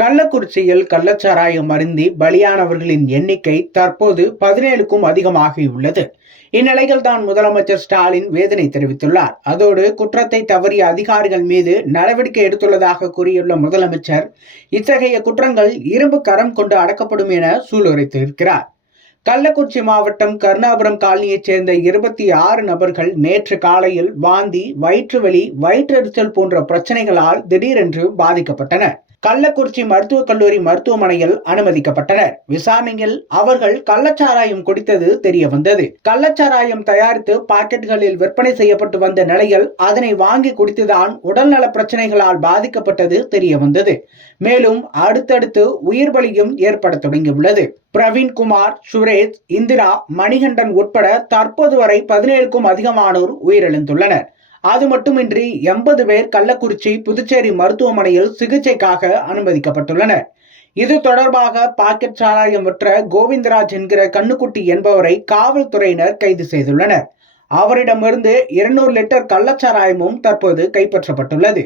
கள்ளக்குறிச்சியில் கள்ளச்சாராயம் அருந்தி பலியானவர்களின் எண்ணிக்கை தற்போது பதினேழுக்கும் அதிகமாகியுள்ளது. இந்நிலையில் தான் முதலமைச்சர் ஸ்டாலின் வேதனை தெரிவித்துள்ளார். அதோடு குற்றத்தை தவறிய அதிகாரிகள் மீது நடவடிக்கை எடுத்துள்ளதாக கூறியுள்ள முதலமைச்சர் இத்தகைய குற்றங்கள் இரும்பு கரம் கொண்டு அடக்கப்படும் என சூளுரைத்திருக்கிறார். கள்ளக்குறிச்சி மாவட்டம் கருணாபுரம் காலனியைச் சேர்ந்த இருபத்தி ஆறு நபர்கள் நேற்று காலையில் வாந்தி வயிற்றுவலி வயிற்றெரிச்சல் போன்ற பிரச்சனைகளால் திடீரென்று பாதிக்கப்பட்டனர். கள்ளக்குறிச்சி மருத்துவக் கல்லூரி மருத்துவமனையில் அனுமதிக்கப்பட்டனர். விசாரணையில் அவர்கள் கள்ளச்சாராயம் குடித்தது தெரிய வந்தது. கள்ளச்சாராயம் தயாரித்து பாக்கெட்டுகளில் விற்பனை செய்யப்பட்டு வந்த நிலையில் அதனை வாங்கி குடித்துதான் உடல்நல பிரச்சனைகளால் பாதிக்கப்பட்டது தெரிய வந்தது. மேலும் அடுத்தடுத்து உயிர் பலியும் ஏற்பட தொடங்கியுள்ளது. பிரவீன்குமார் சுரேஷ் இந்திரா மணிகண்டன் உட்பட தற்போது வரை பதினேழுக்கும் அதிகமானோர் உயிரிழந்துள்ளனர். அது மட்டுமின்றி எண்பது பேர் கள்ளக்குறிச்சி புதுச்சேரி மருத்துவமனையில் சிகிச்சைக்காக அனுமதிக்கப்பட்டுள்ளனர். இது தொடர்பாக பாக்கெட் சாராயம் விற்ற கோவிந்தராஜ் என்கிற கண்ணுக்குட்டி என்பவரை காவல்துறையினர் கைது செய்துள்ளனர். அவரிடமிருந்து இருநூறு லிட்டர் கள்ளச்சாராயமும் தற்போது கைப்பற்றப்பட்டுள்ளது.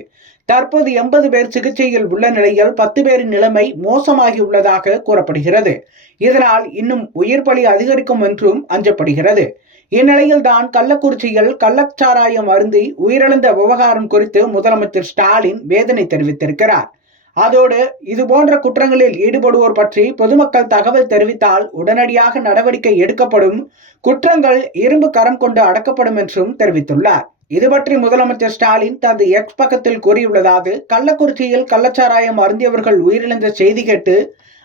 தற்போது எண்பது பேர் சிகிச்சையில் உள்ள நிலையில் பத்து பேரின் நிலைமை மோசமாகியுள்ளதாக கூறப்படுகிறது. இதனால் இன்னும் உயிர் பலி அதிகரிக்கும் என்றும் அஞ்சப்படுகிறது. இந்நிலையில் தான் கள்ளக்குறிச்சியில் கள்ளச்சாராயம் அருந்தி உயிரிழந்த விவகாரம் குறித்து முதலமைச்சர் ஸ்டாலின் வேதனை தெரிவித்திருக்கிறார். அதோடு இது போன்ற குற்றங்களில் ஈடுபடுவோர் பற்றி பொதுமக்கள் தகவல் தெரிவித்தால் உடனடியாக நடவடிக்கை எடுக்கப்படும். குற்றங்கள் இரும்பு கரம் கொண்டு அடக்கப்படும் என்றும் தெரிவித்துள்ளார். இது பற்றி முதலமைச்சர் ஸ்டாலின் தனது எக்ஸ் பக்கத்தில் கூறியுள்ளதாவது கள்ளக்குறிச்சியில் கள்ளச்சாராயம் அருந்தியவர்கள் உயிரிழந்த செய்தி கேட்டு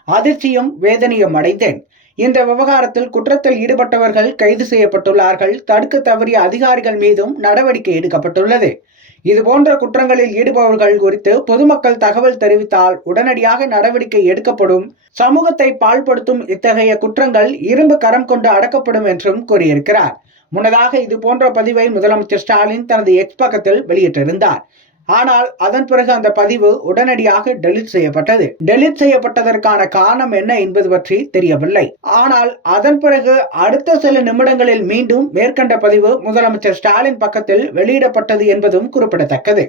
அதிர்ச்சியும் வேதனையும் அடைந்தேன். இந்த விவகாரத்தில் குற்றத்தில் ஈடுபட்டவர்கள் கைது செய்யப்பட்டுள்ளார்கள். தடுக்க தவறிய அதிகாரிகள் மீதும் நடவடிக்கை எடுக்கப்பட்டுள்ளது. இதுபோன்ற குற்றங்களில் ஈடுபவர்கள் குறித்து பொதுமக்கள் தகவல் தெரிவித்தால் உடனடியாக நடவடிக்கை எடுக்கப்படும். சமூகத்தை பால்படுத்தும் இத்தகைய குற்றங்கள் இரும்பு கரம் கொண்டு அடக்கப்படும் என்றும் கூறியிருக்கிறார். முன்னதாக இது போன்ற பதிவை முதலமைச்சர் ஸ்டாலின் தனது எக்ஸ் பக்கத்தில் வெளியிட்டிருந்தார். ஆனால் அதன் பிறகு அந்த பதிவு உடனடியாக டெலிட் செய்யப்பட்டது. டெலிட் செய்யப்பட்டதற்கான காரணம் என்ன என்பது பற்றி தெரியவில்லை. ஆனால் அதன் பிறகு அடுத்த சில நிமிடங்களில் மீண்டும் மேற்கண்ட பதிவு முதலமைச்சர் ஸ்டாலின் பக்கத்தில் வெளியிடப்பட்டது என்பதும் குறிப்பிடத்தக்கது.